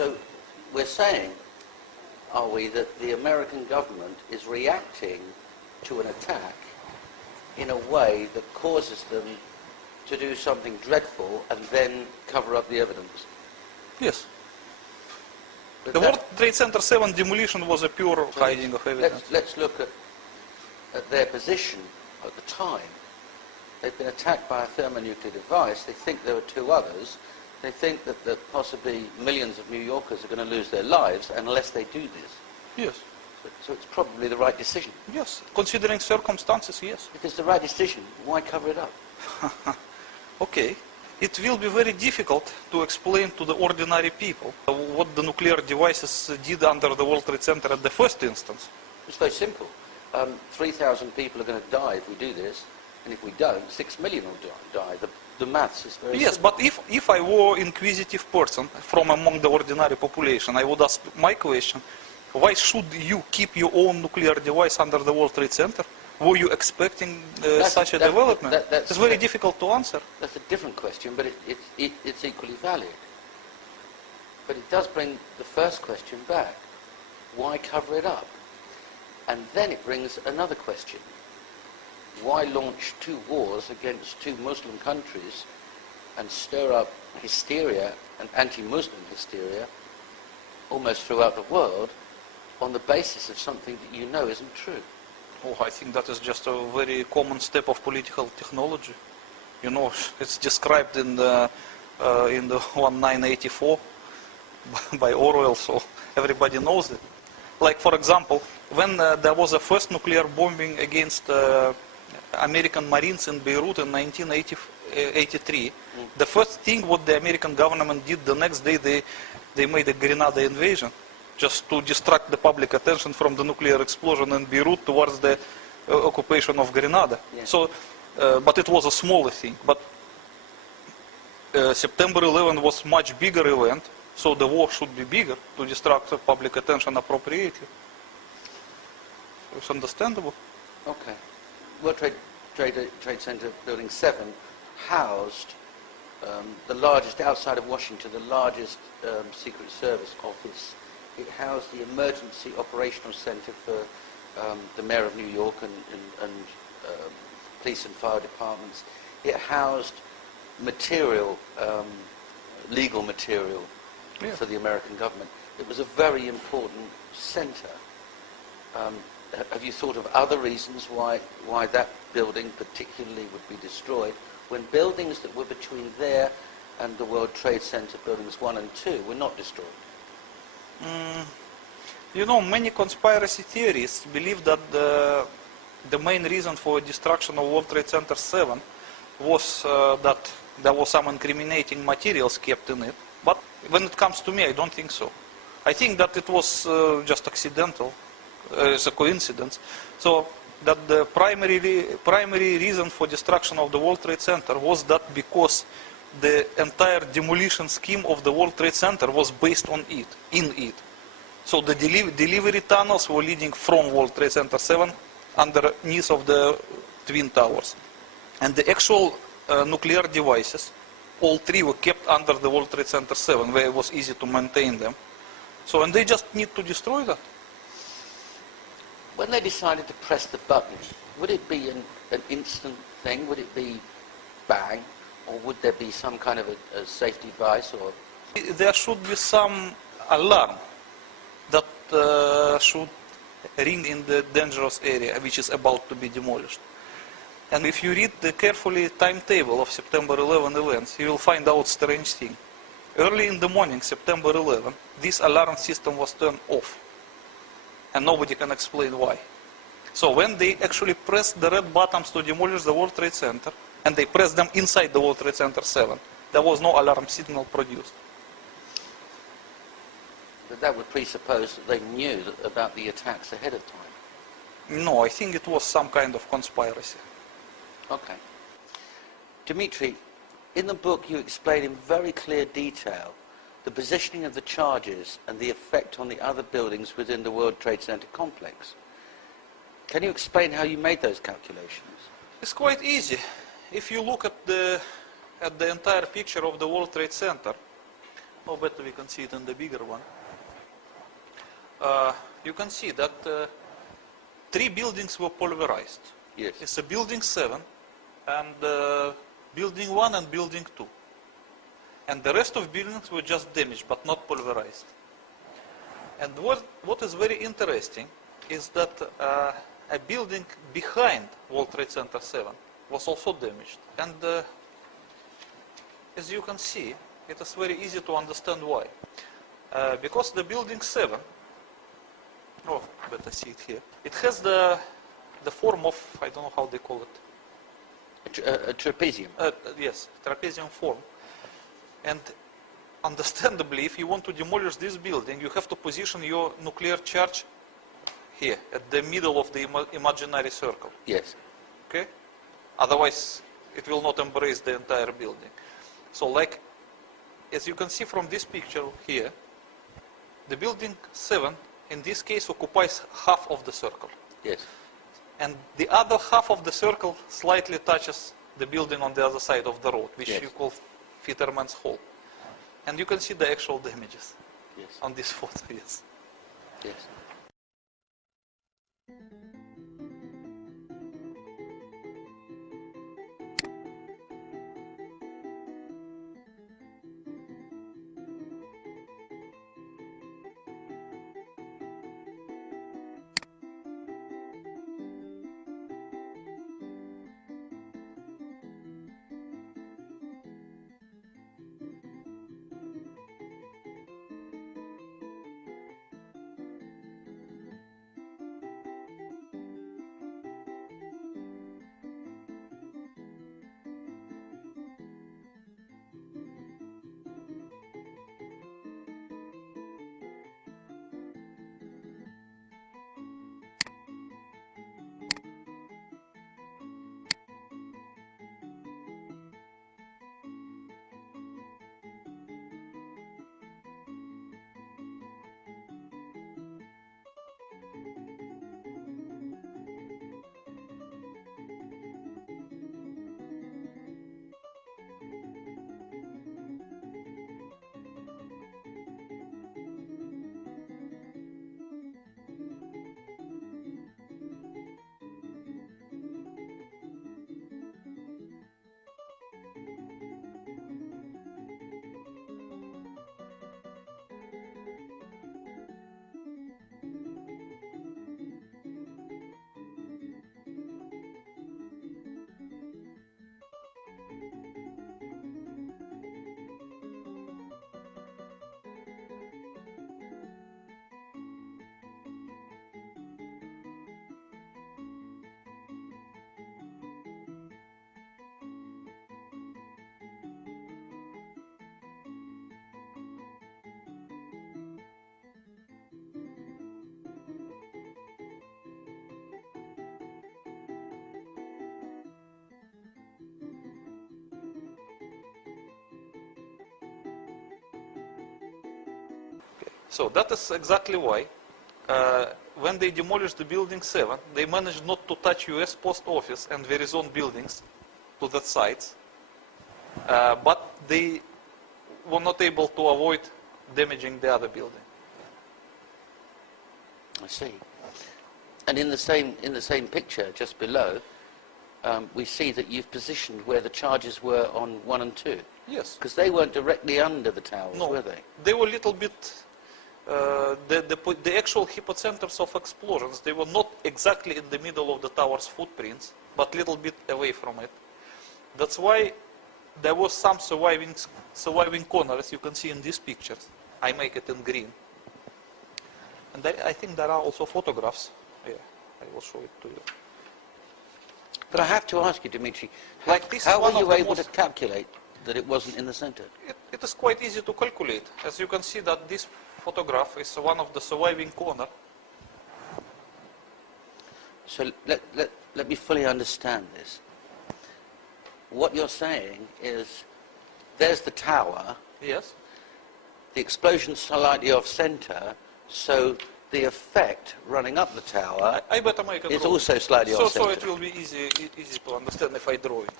So we're saying, are we, that the American government is reacting to an attack in a way that causes them to do something dreadful and then cover up the evidence? Yes. But The World Trade Center 7 demolition was a pure hiding of evidence. Let's look at their position at the time. They've been attacked by a thermonuclear device. They think there were two others. They think that possibly millions of New Yorkers are going to lose their lives unless they do this. Yes. So it's probably the right decision. Yes. Considering circumstances, yes. If it's the right decision, why cover it up? Okay. It will be very difficult to explain to the ordinary people what the nuclear devices did under the World Trade Center at the first instance. It's very simple. 3,000 people are going to die if we do this, and if we don't, 6 million will die. The maths is very Yes, simple. but if I were an inquisitive person from among the ordinary population, I would ask my question, why should you keep your own nuclear device under the World Trade Center? Were you expecting such a development? It's very difficult to answer. That's a different question, but it's equally valid. But it does bring the first question back. Why cover it up? And then it brings another question. Why launch two wars against two Muslim countries and stir up hysteria and anti-Muslim hysteria almost throughout the world on the basis of something that you know isn't true? Oh, I think that is just a very common step of political technology. You know, it's described in the 1984 by Orwell, so everybody knows it. Like, for example, when there was a first nuclear bombing against American Marines in Beirut in 1983, the first thing what the American government did the next day, they made a Grenada invasion, just to distract the public attention from the nuclear explosion in Beirut towards the occupation of Grenada. Yeah. So, but it was a smaller thing. But September 11 was much bigger event, so the war should be bigger to distract the public attention appropriately. So it's understandable. Okay. World Trade Center Building 7 housed the largest, outside of Washington, the largest Secret Service office. It housed the Emergency Operational Center for the Mayor of New York and police and fire departments. It housed material, legal material for the American government. It was a very important center. Have you thought of other reasons why that building particularly would be destroyed when buildings that were between there and the World Trade Center buildings 1 and 2 were not destroyed? You know, many conspiracy theorists believe that the main reason for destruction of World Trade Center 7 was that there was some incriminating materials kept in it. But when it comes to me, I don't think so. I think that it was just accidental. It's a coincidence. So that the primary reason for destruction of the World Trade Center was that because the entire demolition scheme of the World Trade Center was based on it, in it. So the delivery tunnels were leading from World Trade Center 7 underneath of the Twin Towers. And the actual nuclear devices, all three were kept under the World Trade Center 7, where it was easy to maintain them. So, and they just need to destroy that. When they decided to press the button, would it be an instant thing? Would it be bang? Or would there be some kind of a safety device? Or there should be some alarm that should ring in the dangerous area, which is about to be demolished. And if you read the carefully timetable of September 11 events, you will find out strange thing. Early in the morning, September 11, this alarm system was turned off. And nobody can explain why. So when they actually pressed the red buttons to demolish the World Trade Center, and they pressed them inside the World Trade Center 7, there was no alarm signal produced. But that would presuppose that they knew about the attacks ahead of time. No, I think it was some kind of conspiracy. Okay. Dimitri, in the book you explain in very clear detail the positioning of the charges and the effect on the other buildings within the World Trade Center complex. Can you explain how you made those calculations? It's quite easy. If you look at the entire picture of the World Trade Center, or better we can see it in the bigger one, you can see that 3 buildings were pulverized. Yes. It's a building 7 and building 1 and building 2. And the rest of buildings were just damaged but not pulverized. And what is very interesting is that a building behind World Trade Center 7 was also damaged. And as you can see, it is very easy to understand why. Because the building 7, oh, better see it here, it has the form of, I don't know how they call it. A trapezium. Yes, trapezium form. And understandably, if you want to demolish this building, you have to position your nuclear charge here, at the middle of the imaginary circle. Yes. Okay? Otherwise, it will not embrace the entire building. So, like, as you can see from this picture here, the building 7, in this case, occupies half of the circle. Yes. And the other half of the circle slightly touches the building on the other side of the road, which yes. you call Fitterman's Hall. And you can see the actual damages yes. on this photo, yes. Yes. So that is exactly why when they demolished the building 7, they managed not to touch US Post Office and Verizon buildings to that site, but they were not able to avoid damaging the other building. I see. And in the same picture just below, we see that you've positioned where the charges were on 1 and 2. Yes. Because they weren't directly under the towers, No, were they? they were a little bit, the actual hypocenters of explosions, they were not exactly in the middle of the tower's footprints, but a little bit away from it. That's why there was some surviving corner, as you can see in these pictures. I make it in green. And I think there are also photographs. Yeah, I will show it to you. But I have to ask you, Dimitri, Like this how is one were of you the able to most- calculate that it wasn't in the center? It is quite easy to calculate. As you can see that this photograph is one of the surviving corner. So let me fully understand this. What you're saying is, there's the tower, Yes. the explosion slightly off center, so the effect running up the tower I better make a is drawing. also slightly So off center. it will be easy to understand if I draw it.